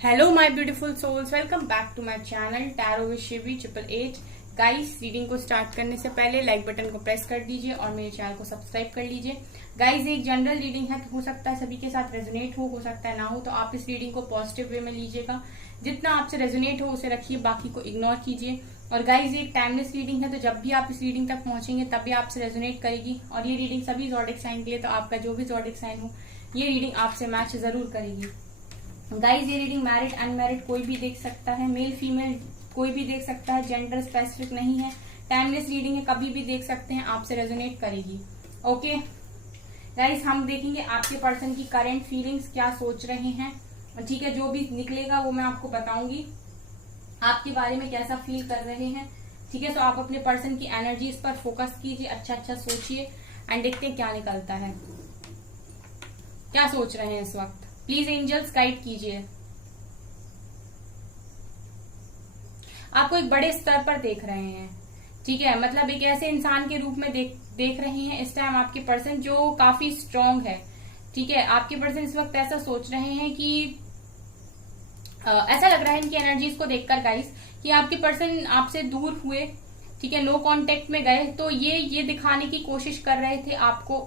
Hello my beautiful souls, welcome back to my channel tarot with Shivi 888। Guys, reading को start करने से पहले like button को press कर दीजिए और मेरे चैनल को सब्सक्राइब कर लीजिए। गाइस, एक जनरल रीडिंग है, हो सकता है सभी के साथ रेजोनेट हो सकता है ना हो, तो आप इस रीडिंग को पॉजिटिव वे में लीजिएगा। जितना आपसे रेजोनेट हो उसे रखिए, बाकी को इग्नोर कीजिए। और गाइज, ये एक टाइमलेस रीडिंग है, तो जब भी आप इस रीडिंग तक पहुंचेंगे तभी आपसे रेजोनेट करेगी। और ये रीडिंग सभी ज़ोडिक साइन के लिए, तो आपका जो भी ज़ोडिक साइन हो ये रीडिंग आपसे मैच जरूर करेगी। गाइज, ये रीडिंग मैरिड अनमैरिड कोई भी देख सकता है, मेल फीमेल कोई भी देख सकता है, जेंडर स्पेसिफिक नहीं है, टाइमलेस रीडिंग है, कभी भी देख सकते हैं, आपसे रेजोनेट करेगी। ओके गाइज, हम देखेंगे आपके पर्सन की करंट फीलिंग्स, क्या सोच रहे हैं। ठीक है, जो भी निकलेगा वो मैं आपको बताऊंगी, आपके बारे में कैसा फील कर रहे हैं। ठीक है, तो आप अपने पर्सन की एनर्जीज पर फोकस कीजिए, अच्छा सोचिए एंड देखते हैं क्या निकलता है, क्या सोच रहे हैं इस वक्त। प्लीज एंजल्स गाइड कीजिए। आपको एक बड़े स्तर पर देख रहे हैं, ठीक है, मतलब एक ऐसे इंसान के रूप में देख रहे हैं इस टाइम आपके पर्सन, जो काफी स्ट्रांग है। ठीक है, आपके पर्सन इस वक्त ऐसा सोच रहे हैं कि ऐसा लग रहा है इनकी एनर्जीज को देखकर गाइस कि आपके पर्सन आपसे दूर हुए, ठीक है, नो कांटेक्ट में गए, तो ये दिखाने की कोशिश कर रहे थे आपको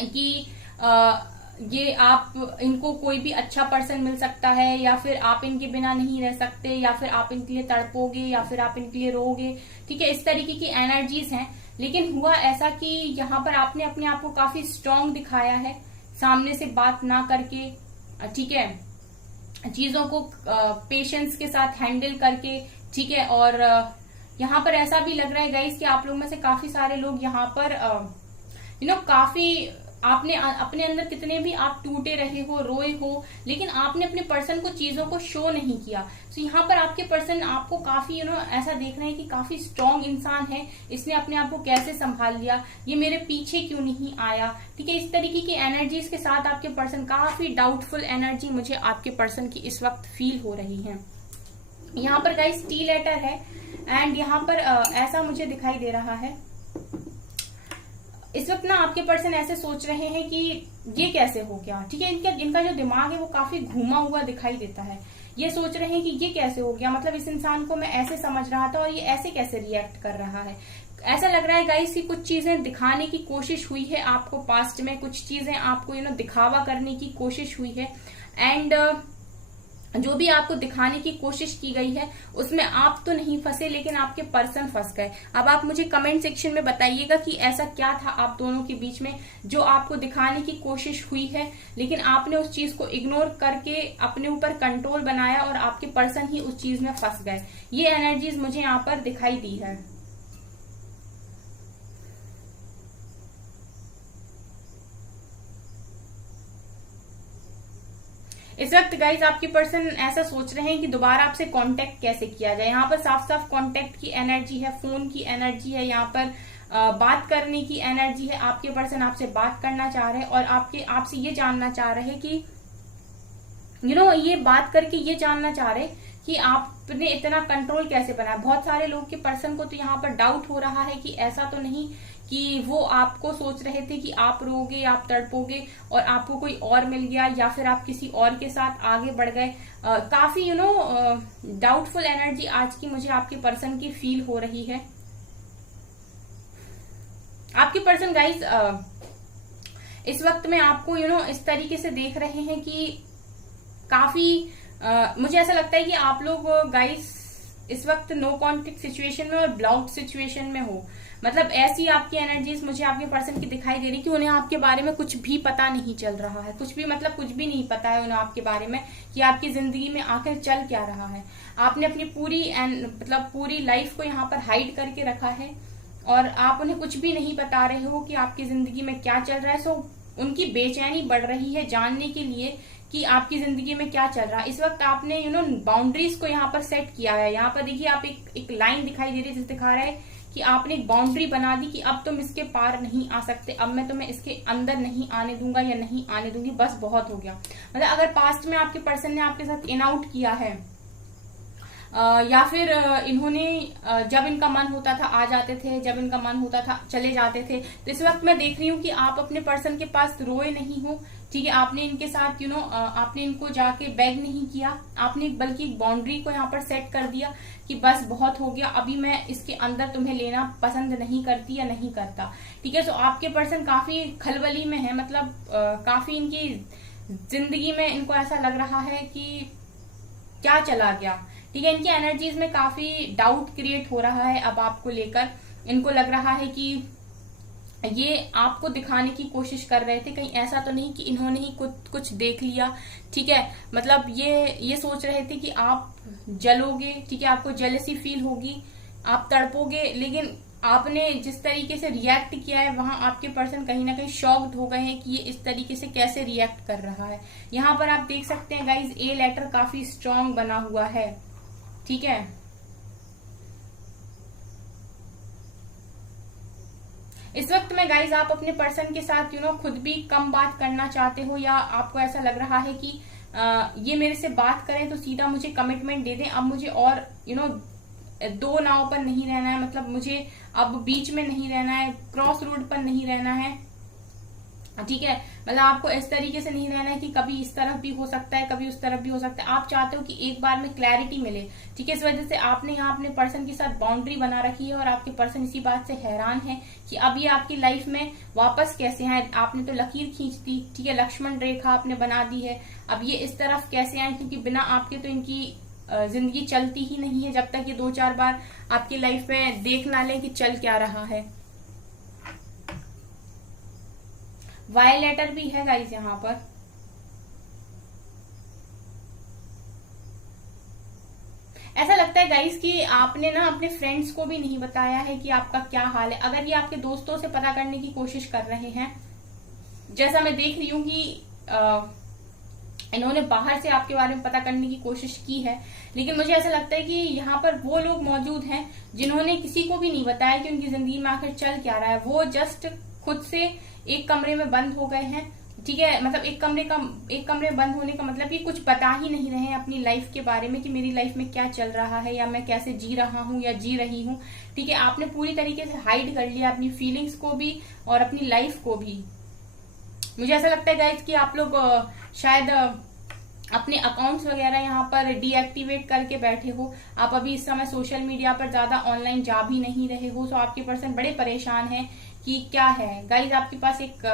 कि ये आप इनको कोई भी अच्छा पर्सन मिल सकता है, या फिर आप इनके बिना नहीं रह सकते, या फिर आप इनके लिए तड़पोगे, या फिर आप इनके लिए रोगे। ठीक है, इस तरीके की एनर्जीज हैं। लेकिन हुआ ऐसा कि यहाँ पर आपने अपने आप को काफी स्ट्रांग दिखाया है, सामने से बात ना करके, ठीक है, चीजों को पेशेंस के साथ हैंडल करके। ठीक है, और यहाँ पर ऐसा भी लग रहा है गाइस कि आप लोग में से काफी सारे लोग यहाँ पर काफी आपने अपने अंदर कितने भी आप टूटे रहे हो, रोए हो, लेकिन आपने अपने पर्सन को चीजों को शो नहीं किया। तो यहाँ पर आपके पर्सन आपको काफी ऐसा देख रहे हैं कि काफी स्ट्रांग इंसान है, इसने अपने आप को कैसे संभाल लिया, ये मेरे पीछे क्यों नहीं आया। ठीक है, इस तरीके की एनर्जीज के साथ आपके पर्सन, काफी डाउटफुल एनर्जी मुझे आपके पर्सन की इस वक्त फील हो रही है। यहाँ पर गाइस टी लेटर है एंड यहाँ पर ऐसा मुझे दिखाई दे रहा है इस वक्त ना आपके पर्सन ऐसे सोच रहे हैं कि ये कैसे हो गया। ठीक है, इनका जो दिमाग है वो काफी घूमा हुआ दिखाई देता है। ये सोच रहे हैं कि ये कैसे हो गया, मतलब इस इंसान को मैं ऐसे समझ रहा था और ये ऐसे कैसे रिएक्ट कर रहा है। ऐसा लग रहा है गाइस कि कुछ चीजें दिखाने की कोशिश हुई है आपको पास्ट में, कुछ चीजें आपको दिखावा करने की कोशिश हुई है, एंड जो भी आपको दिखाने की कोशिश की गई है उसमें आप तो नहीं फंसे, लेकिन आपके पर्सन फंस गए। अब आप मुझे कमेंट सेक्शन में बताइएगा कि ऐसा क्या था आप दोनों के बीच में जो आपको दिखाने की कोशिश हुई है, लेकिन आपने उस चीज को इग्नोर करके अपने ऊपर कंट्रोल बनाया और आपके पर्सन ही उस चीज में फंस गए। ये एनर्जीज मुझे यहाँ पर दिखाई दी है। इस वक्त गाइज आपके पर्सन ऐसा सोच रहे हैं कि दोबारा आपसे कांटेक्ट कैसे किया जाए। यहाँ पर साफ साफ कांटेक्ट की एनर्जी है, फोन की एनर्जी है, यहाँ पर बात करने की एनर्जी है। आपके पर्सन आपसे बात करना चाह रहे हैं और आपसे ये जानना चाह रहे हैं कि ये बात करके ये जानना चाह रहे कि आपने इतना कंट्रोल कैसे बनाया। बहुत सारे लोग के पर्सन को तो यहाँ पर डाउट हो रहा है कि ऐसा तो नहीं कि वो आपको सोच रहे थे कि आप रोगे, आप तड़पोगे और आपको कोई और मिल गया, या फिर आप किसी और के साथ आगे बढ़ गए। काफी डाउटफुल एनर्जी आज की मुझे आपके पर्सन की फील हो रही है। आपके पर्सन गाइज इस वक्त में आपको इस तरीके से देख रहे हैं कि काफी मुझे ऐसा लगता है कि आप लोग गाइस इस वक्त नो कॉन्टेक्ट सिचुएशन में और ब्लॉक्ड सिचुएशन में हो। मतलब ऐसी आपकी एनर्जीज मुझे आपके पर्सन की दिखाई दे रही कि उन्हें आपके बारे में कुछ भी पता नहीं चल रहा है, कुछ भी नहीं पता है उन्हें आपके बारे में कि आपकी जिंदगी में आखिर चल क्या रहा है। आपने अपनी पूरी लाइफ को यहाँ पर हाइड करके रखा है और आप उन्हें कुछ भी नहीं बता रहे हो कि आपकी जिंदगी में क्या चल रहा है। सो उनकी बेचैनी बढ़ रही है जानने के लिए कि आपकी जिंदगी में क्या चल रहा है। इस वक्त आपने बाउंड्रीज को यहाँ पर सेट किया है। यहाँ पर देखिए आप एक लाइन दिखाई दे रही है जिससे दिखा रहा है कि आपने एक बाउंड्री बना दी कि अब तुम इसके पार नहीं आ सकते, अब मैं तुम्हें इसके अंदर नहीं आने दूंगा या नहीं आने दूंगी, बस बहुत हो गया। मतलब अगर पास्ट में आपके पर्सन ने आपके साथ इन आउट किया है, या फिर इन्होंने जब इनका मन होता था आ जाते थे, जब इनका मन होता था चले जाते थे, तो इस वक्त मैं देख रही हूँ कि आप अपने पर्सन के पास रोए नहीं हो। ठीक है, आपने इनके साथ आपने इनको जाके बेग नहीं किया, आपने बल्कि एक बाउंड्री को यहाँ पर सेट कर दिया कि बस बहुत हो गया, अभी मैं इसके अंदर तुम्हें लेना पसंद नहीं करती या नहीं करता। ठीक है, तो आपके पर्सन काफी खलबली में है, मतलब काफी इनकी जिंदगी में इनको ऐसा लग रहा है कि क्या चला गया। ठीक है, इनकी एनर्जीज में काफी डाउट क्रिएट हो रहा है अब आपको लेकर। इनको लग रहा है कि ये आपको दिखाने की कोशिश कर रहे थे, कहीं ऐसा तो नहीं कि इन्होंने ही कुछ देख लिया। ठीक है, मतलब ये सोच रहे थे कि आप जलोगे, ठीक है, आपको जेलसी फील होगी, आप तड़पोगे, लेकिन आपने जिस तरीके से रिएक्ट किया है वहां आपके पर्सन कहीं ना कहीं शॉक्ड हो गए हैं कि ये इस तरीके से कैसे रिएक्ट कर रहा है। यहाँ पर आप देख सकते हैं गाइज, ए लेटर काफी स्ट्रांग बना हुआ है। ठीक है, इस वक्त में गाइज आप अपने पर्सन के साथ खुद भी कम बात करना चाहते हो, या आपको ऐसा लग रहा है कि ये मेरे से बात करें तो सीधा मुझे कमिटमेंट दे दें, अब मुझे और दो नाव पर नहीं रहना है, मतलब मुझे अब बीच में नहीं रहना है, क्रॉस रोड पर नहीं रहना है। ठीक है, मतलब आपको इस तरीके से नहीं रहना है कि कभी इस तरफ भी हो सकता है, कभी उस तरफ भी हो सकता है। आप चाहते हो कि एक बार में क्लैरिटी मिले। ठीक है, इस वजह से आपने यहाँ अपने पर्सन के साथ बाउंड्री बना रखी है, और आपके पर्सन इसी बात से हैरान है कि अब ये आपकी लाइफ में वापस कैसे आए। आपने तो लकीर खींच दी, ठीक है, लक्ष्मण रेखा आपने बना दी है, अब ये इस तरफ कैसे आए, क्योंकि बिना आपके तो इनकी जिंदगी चलती ही नहीं है, जब तक ये 2-4 बार आपकी लाइफ में देख ना ले कि चल क्या रहा है। वाई लेटर भी है गाइस यहाँ पर। ऐसा लगता है गाइस कि आपने ना अपने फ्रेंड्स को भी नहीं बताया है कि आपका क्या हाल है। अगर ये आपके दोस्तों से पता करने की कोशिश कर रहे हैं, जैसा मैं देख रही हूँ कि इन्होंने बाहर से आपके बारे में पता करने की कोशिश की है, लेकिन मुझे ऐसा लगता है कि यहाँ पर वो लोग मौजूद हैं जिन्होंने किसी को भी नहीं बताया कि उनकी जिंदगी में आखिर चल क्या रहा है। वो जस्ट खुद से एक कमरे में बंद हो गए हैं। ठीक है, मतलब एक कमरे में बंद होने का मतलब कि कुछ बता ही नहीं रहे हैं अपनी लाइफ के बारे में कि मेरी लाइफ में क्या चल रहा है, या मैं कैसे जी रहा हूँ या जी रही हूँ। ठीक है, आपने पूरी तरीके से हाइड कर लिया अपनी फीलिंग्स को भी और अपनी लाइफ को भी। मुझे ऐसा लगता है गाइस कि आप लोग शायद अपने अकाउंट्स वगैरह यहाँ पर डीएक्टिवेट करके बैठे हो। आप अभी इस समय सोशल मीडिया पर ज्यादा ऑनलाइन जा भी नहीं रहे हो, तो आपके पर्सन बड़े परेशान हैं कि क्या है। गाइस आपके पास एक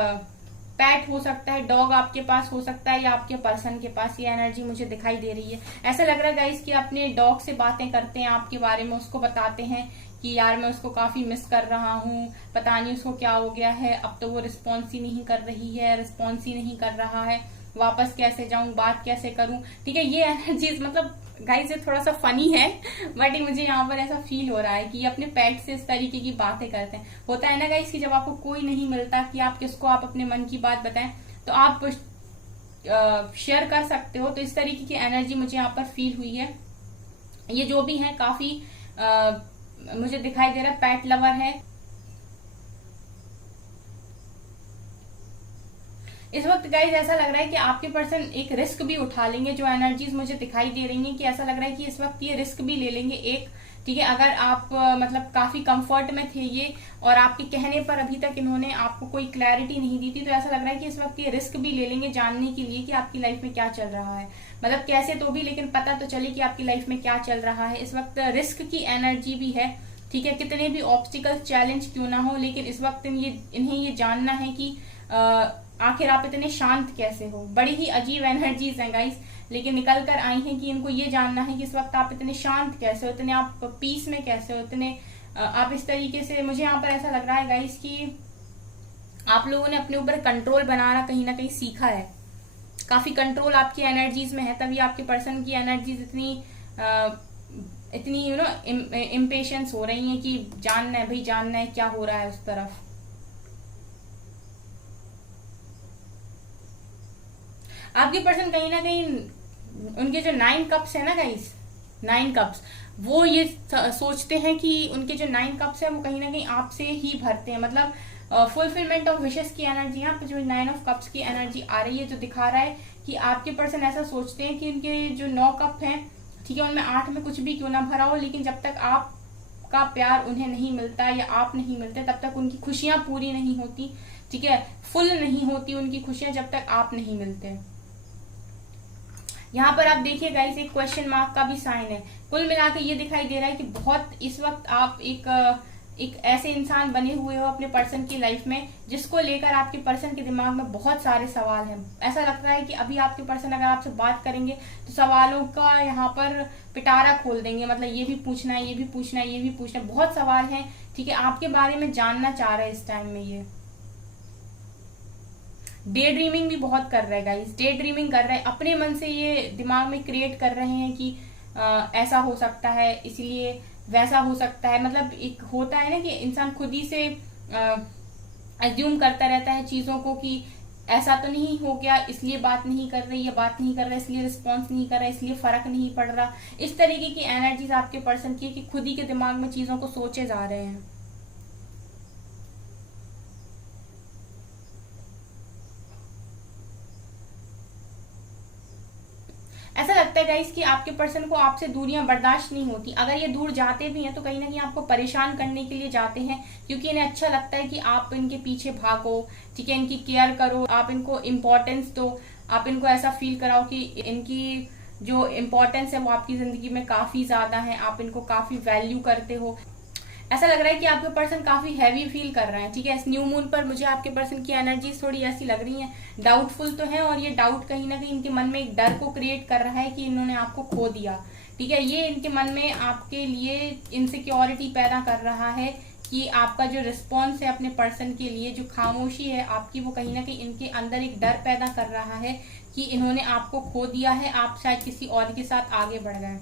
पैट हो सकता है, डॉग आपके पास हो सकता है, या आपके पर्सन के पास, ये एनर्जी मुझे दिखाई दे रही है। ऐसा लग रहा है गाइस कि अपने डॉग से बातें करते हैं आपके बारे में, उसको बताते हैं कि यार मैं उसको काफी मिस कर रहा हूँ, पता नहीं उसको क्या हो गया है, अब तो वो रिस्पॉन्स ही नहीं कर रही है, रिस्पॉन्स ही नहीं कर रहा है, वापस कैसे जाऊं, बात कैसे करूं। ठीक है, ये एनर्जीज मतलब गाइस ये थोड़ा सा फनी है, बट मुझे यहाँ पर ऐसा फील हो रहा है कि अपने पेट से इस तरीके की बातें करते हैं। होता है ना गाइस कि जब आपको कोई नहीं मिलता कि आप किसको आप अपने मन की बात बताएं, तो आप शेयर कर सकते हो। तो इस तरीके की एनर्जी मुझे यहाँ पर फील हुई है। ये जो भी है काफी मुझे दिखाई दे रहा है पेट लवर है। इस वक्त गाइज ऐसा लग रहा है कि आपके पर्सन एक रिस्क भी उठा लेंगे। जो एनर्जीज मुझे दिखाई दे रही हैं कि ऐसा लग रहा है कि इस वक्त ये रिस्क भी ले लेंगे एक। ठीक है, अगर आप मतलब काफी कंफर्ट में थे ये, और आपके कहने पर अभी तक इन्होंने आपको कोई क्लैरिटी नहीं दी थी, तो ऐसा लग रहा है कि इस वक्त ये रिस्क भी ले लेंगे जानने के लिए कि आपकी लाइफ में क्या चल रहा है। मतलब कैसे तो भी, लेकिन पता तो चले कि आपकी लाइफ में क्या चल रहा है। इस वक्त रिस्क की एनर्जी भी है। ठीक है, कितने भी ऑब्स्टिकल चैलेंज क्यों ना हो, लेकिन इस वक्त इन्हें ये जानना है कि आखिर आप इतने शांत कैसे हो। बड़ी ही अजीब एनर्जीज हैं गाइस, लेकिन निकल कर आई हैं कि इनको ये जानना है कि इस वक्त आप इतने शांत कैसे हो, इतने आप पीस में कैसे हो, इतने आप इस तरीके से। मुझे यहाँ पर ऐसा लग रहा है गाइस कि आप लोगों ने अपने ऊपर कंट्रोल बनाना कहीं ना कहीं सीखा है। काफी कंट्रोल आपकी एनर्जीज में है, तभी आपके पर्सन की एनर्जीज इतनी इम्पेशंस हो रही है कि जानना है भाई, जानना है क्या हो रहा है उस तरफ। आपके पर्सन कहीं ना कहीं उनके जो 9 कप्स है ना गाइस, 9 कप्स, वो ये सोचते हैं कि उनके जो 9 कप्स है वो कहीं ना कहीं आपसे ही भरते हैं। मतलब फुलफिलमेंट ऑफ विशेस की एनर्जी, यहाँ पे जो 9 ऑफ कप्स की एनर्जी आ रही है, जो दिखा रहा है कि आपके पर्सन ऐसा सोचते हैं कि उनके जो 9 कप हैं, ठीक है, उनमें 8 में कुछ भी क्यों ना भरा हो, लेकिन जब तक आपका प्यार उन्हें नहीं मिलता या आप नहीं मिलते, तब तक उनकी खुशियां पूरी नहीं होती। ठीक है, फुल नहीं होती उनकी खुशियां जब तक आप नहीं मिलते। यहाँ पर आप देखिए गाइस, एक क्वेश्चन मार्क का भी साइन है। कुल मिलाकर ये दिखाई दे रहा है कि बहुत इस वक्त आप एक ऐसे इंसान बने हुए हो अपने पर्सन की लाइफ में जिसको लेकर आपके पर्सन के दिमाग में बहुत सारे सवाल हैं। ऐसा लगता है कि अभी आपके पर्सन अगर आपसे बात करेंगे तो सवालों का यहाँ पर पिटारा खोल देंगे, मतलब ये भी पूछना है, ये भी पूछना है, ये भी पूछना है, बहुत सवाल हैं। ठीक है, आपके बारे में जानना चाह रहे हैं इस टाइम में। ये डे ड्रीमिंग भी बहुत कर रहे हैं गाइस, डे ड्रीमिंग कर रहे हैं, अपने मन से ये दिमाग में क्रिएट कर रहे हैं कि ऐसा हो सकता है, इसलिए वैसा हो सकता है। मतलब एक होता है ना कि इंसान खुद ही से अज्यूम करता रहता है चीजों को कि ऐसा तो नहीं हो गया इसलिए बात नहीं कर रही, या बात नहीं कर रहा इसलिए रिस्पॉन्स नहीं कर रहा, इसलिए फर्क नहीं पड़ रहा। इस तरीके की एनर्जीज आपके पर्सन की कि खुद ही के दिमाग में चीजों को सोचे जा रहे हैं। ऐसा लगता है गाइस कि आपके पर्सन को आपसे दूरियां बर्दाश्त नहीं होती। अगर ये दूर जाते भी हैं तो कहीं ना कहीं आपको परेशान करने के लिए जाते हैं, क्योंकि इन्हें अच्छा लगता है कि आप इनके पीछे भागो, ठीक है, इनकी केयर करो, आप इनको इम्पोर्टेंस दो, आप इनको ऐसा फील कराओ कि इनकी जो इम्पोर्टेंस है वो आपकी जिंदगी में काफी ज्यादा है, आप इनको काफी वैल्यू करते हो। ऐसा लग रहा है कि आपके पर्सन काफी हैवी फील कर रहे हैं। ठीक है, इस न्यू मून पर मुझे आपके पर्सन की एनर्जीज थोड़ी ऐसी लग रही हैं, डाउटफुल तो है, और ये डाउट कहीं ना कहीं इनके मन में एक डर को क्रिएट कर रहा है कि इन्होंने आपको खो दिया। ठीक है, ये इनके मन में आपके लिए इनसिक्योरिटी पैदा कर रहा है कि आपका जो रिस्पॉन्स है अपने पर्सन के लिए, जो खामोशी है आपकी, वो कहीं ना कहीं इनके अंदर एक डर पैदा कर रहा है कि इन्होंने आपको खो दिया है, आप शायद किसी और के साथ आगे बढ़ गए।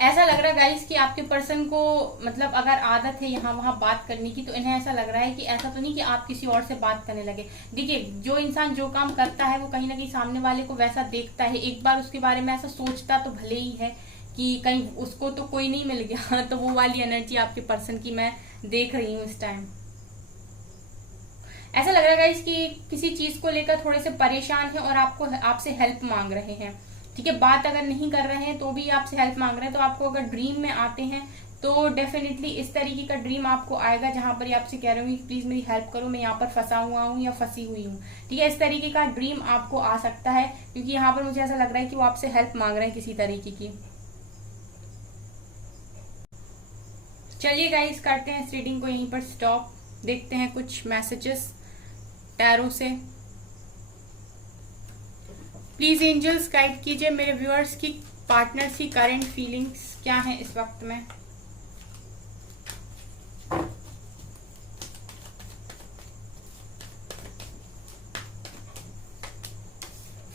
ऐसा लग रहा है गाइस कि आपके पर्सन को मतलब अगर आदत है यहाँ वहां बात करने की, तो इन्हें ऐसा लग रहा है कि ऐसा तो नहीं कि आप किसी और से बात करने लगे। देखिए, जो इंसान जो काम करता है वो कहीं ना कहीं सामने वाले को वैसा देखता है, एक बार उसके बारे में ऐसा सोचता तो भले ही है कि कहीं उसको तो कोई नहीं मिल गया तो वो वाली एनर्जी आपके पर्सन की मैं देख रही हूँ इस टाइम। ऐसा लग रहा है गाइस कि किसी चीज को लेकर थोड़े से परेशान है और आपसे हेल्प मांग रहे हैं। ठीक है, बात अगर नहीं कर रहे हैं तो भी आपसे हेल्प मांग रहे हैं। तो आपको अगर ड्रीम में आते हैं तो डेफिनेटली इस तरीके का ड्रीम आपको आएगा जहां पर ये आपसे कह रहे होंगे कि प्लीज मेरी हेल्प करो, मैं यहाँ पर फंसा हुआ हूँ या फंसी हुई हूँ। ठीक है, इस तरीके का ड्रीम आपको आ सकता है, क्योंकि यहाँ पर मुझे ऐसा लग रहा है कि वो आपसे हेल्प मांग रहे हैं किसी तरीके की। चलिए गाइस, करते हैं इस रीडिंग को यहीं पर स्टॉप। देखते हैं कुछ मैसेजेस टैरो से। प्लीज एंजल्स गाइड कीजिए मेरे व्यूअर्स की पार्टनर्स की करंट फीलिंग्स क्या हैं इस वक्त में।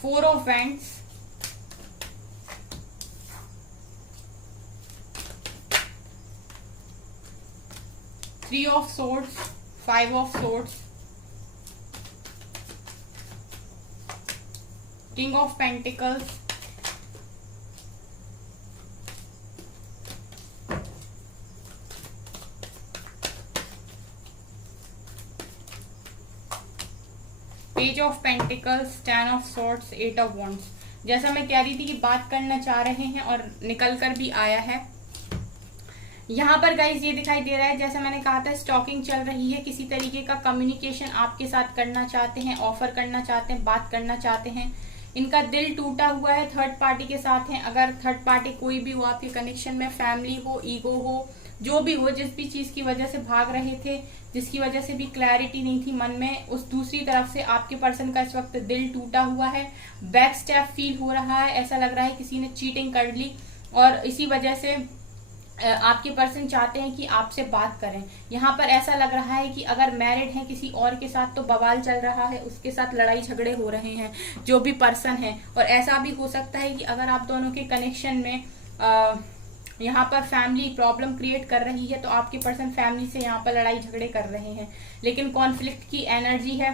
Four of wands, three of swords, five of swords, king of pentacles, page of pentacles, ten of swords, eight of wands. जैसा मैं कह रही थी कि बात करना चाह रहे हैं और निकल कर भी आया है। यहाँ पर गाइज ये दिखाई दे रहा है, जैसा मैंने कहा था, स्टॉकिंग चल रही है, किसी तरीके का कम्युनिकेशन आपके साथ करना चाहते हैं, ऑफर करना चाहते हैं, बात करना चाहते हैं। इनका दिल टूटा हुआ है, थर्ड पार्टी के साथ है। अगर थर्ड पार्टी कोई भी हो आपके कनेक्शन में, फैमिली हो, ईगो हो, जो भी हो, जिस भी चीज की वजह से भाग रहे थे, जिसकी वजह से भी क्लैरिटी नहीं थी मन में, उस दूसरी तरफ से आपके पर्सन का इस वक्त दिल टूटा हुआ है, बैक स्टेप फील हो रहा है। ऐसा लग रहा है किसी ने चीटिंग कर ली और इसी वजह से आपके पर्सन चाहते हैं कि आपसे बात करें। यहाँ पर ऐसा लग रहा है कि अगर मैरिड हैं किसी और के साथ तो बवाल चल रहा है, उसके साथ लड़ाई झगड़े हो रहे हैं जो भी पर्सन है। और ऐसा भी हो सकता है कि अगर आप दोनों के कनेक्शन में यहाँ पर फैमिली प्रॉब्लम क्रिएट कर रही है तो आपके पर्सन फैमिली से यहाँ पर लड़ाई झगड़े कर रहे हैं। लेकिन कॉन्फ्लिक्ट की एनर्जी है।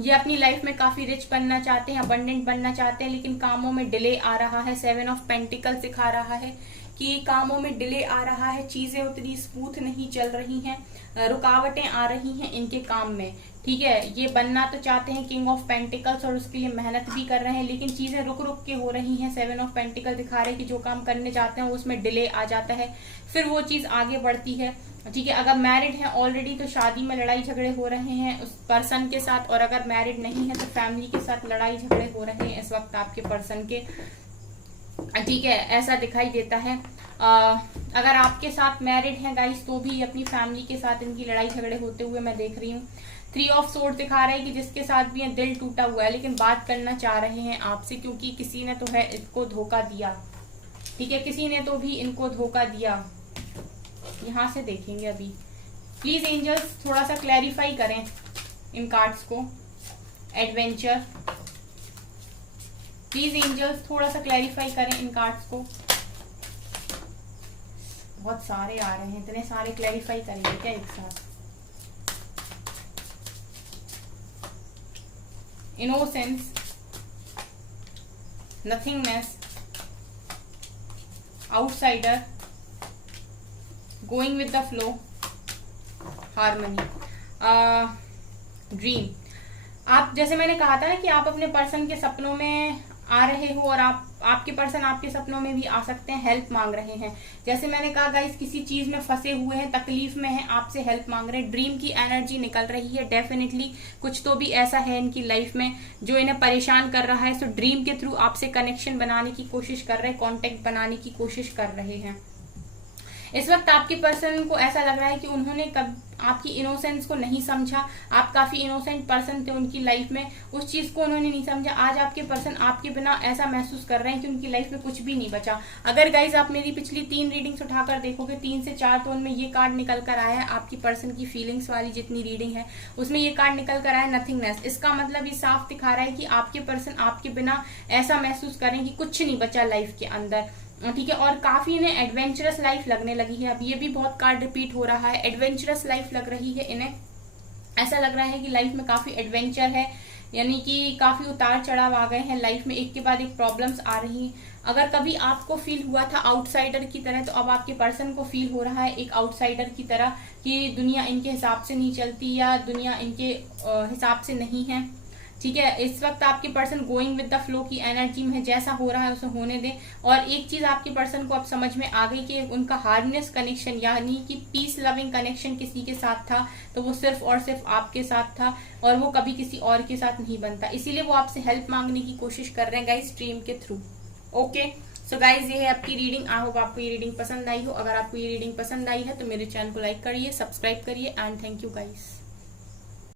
ये अपनी लाइफ में काफी रिच बनना चाहते हैं, अबंडेंट बनना चाहते हैं, लेकिन कामों में डिले आ रहा है। सेवन ऑफ पेंटिकल सिखा रहा है कि कामों में डिले आ रहा है, चीजें उतनी स्मूथ नहीं चल रही हैं, रुकावटें आ रही हैं इनके काम में। ठीक है, ये बनना तो चाहते हैं किंग ऑफ पेंटिकल्स और उसके लिए मेहनत भी कर रहे हैं, लेकिन चीजें रुक रुक के हो रही हैं। 7 ऑफ पेंटिकल दिखा रहे हैं कि जो काम करने जाते हैं उसमें डिले आ जाता है, फिर वो चीज आगे बढ़ती है। ठीक है, अगर मैरिड है ऑलरेडी तो शादी में लड़ाई झगड़े हो रहे हैं उस पर्सन के साथ, और अगर मैरिड नहीं है तो फैमिली के साथ लड़ाई झगड़े हो रहे हैं इस वक्त आपके पर्सन के। ठीक है, ऐसा दिखाई देता है। अगर आपके साथ मैरिड हैं गाइस तो भी अपनी फैमिली के साथ इनकी लड़ाई झगड़े होते हुए मैं देख रही हूँ। 3 ऑफ सोर्ड दिखा रहा है कि जिसके साथ भी है दिल टूटा हुआ है, लेकिन बात करना चाह रहे हैं आपसे, क्योंकि किसी ने तो है इनको धोखा दिया। ठीक है, किसी ने तो भी इनको धोखा दिया। यहां से देखेंगे अभी। प्लीज एंजल्स थोड़ा सा क्लैरिफाई करें इन कार्ड्स को। एडवेंचर, प्लीज एंजल्स थोड़ा सा क्लैरिफाई करें इन कार्ड्स को। बहुत सारे आ रहे हैं, इतने सारे क्लैरिफाई करेंगे क्या एक साथ? Innocence, nothingness, outsider, going with the flow, harmony, dream. आप जैसे मैंने कहा था ना कि आप अपने पर्सन के सपनों में आ रहे हो और आपके पर्सन आपके सपनों में भी आ सकते हैं, हेल्प मांग रहे हैं। जैसे मैंने कहा गाइस, किसी चीज में फंसे हुए हैं, तकलीफ में हैं, आपसे हेल्प मांग रहे हैं। ड्रीम की एनर्जी निकल रही है। डेफिनेटली कुछ तो भी ऐसा है इनकी लाइफ में जो इन्हें परेशान कर रहा है। सो ड्रीम के थ्रू आपसे कनेक्शन बनाने की कोशिश कर रहे हैं, कॉन्टेक्ट बनाने की कोशिश कर रहे हैं। इस वक्त आपके पर्सन को ऐसा लग रहा है कि उन्होंने कब आपकी इनोसेंस को नहीं समझा। आप काफी इनोसेंट पर्सन थे उनकी लाइफ में, उस चीज को उन्होंने नहीं समझा। आज आपके पर्सन आपके बिना ऐसा महसूस कर रहे हैं कि उनकी लाइफ में कुछ भी नहीं बचा। अगर गाइज आप मेरी पिछली 3 रीडिंग्स उठाकर देखोगे, 3 से 4 तो उनमें ये कार्ड निकल कर आया है। आपकी पर्सन की फीलिंग्स वाली जितनी रीडिंग है उसमें ये कार्ड निकल कर आया है, नथिंगनेस। इसका मतलब ये साफ दिखा रहा है कि आपके पर्सन आपके बिना ऐसा महसूस करें कि कुछ नहीं बचा लाइफ के अंदर। ठीक है, और काफी इन्हें एडवेंचरस लाइफ लगने लगी है। अब ये भी बहुत कार्ड रिपीट हो रहा है, एडवेंचरस लाइफ लग रही है इन्हें। ऐसा लग रहा है कि लाइफ में काफी एडवेंचर है, यानी कि काफी उतार चढ़ाव आ गए हैं लाइफ में, एक के बाद एक प्रॉब्लम्स आ रही हैं। अगर कभी आपको फील हुआ था आउटसाइडर की तरह, तो अब आपके पर्सन को फील हो रहा है एक आउटसाइडर की तरह कि दुनिया इनके हिसाब से नहीं चलती या दुनिया इनके हिसाब से नहीं है। ठीक है, इस वक्त आपके person going with the flow की एनर्जी में है, जैसा हो रहा है उसे होने दें। और एक चीज आपके पर्सन को अब समझ में आ गई कि उनका हार्मोनियस कनेक्शन यानी कि पीस लविंग कनेक्शन किसी के साथ था तो वो सिर्फ और सिर्फ आपके साथ था, और वो कभी किसी और के साथ नहीं बनता। इसीलिए वो आपसे हेल्प मांगने की कोशिश कर रहे हैं गाइस ड्रीम के थ्रू। ओके, सो गाइज ये है आपकी रीडिंग। आई होप आपको ये रीडिंग पसंद आई हो। अगर आपको ये रीडिंग पसंद आई है तो मेरे चैनल को लाइक करिए, सब्सक्राइब करिए, एंड थैंक यू गाइज।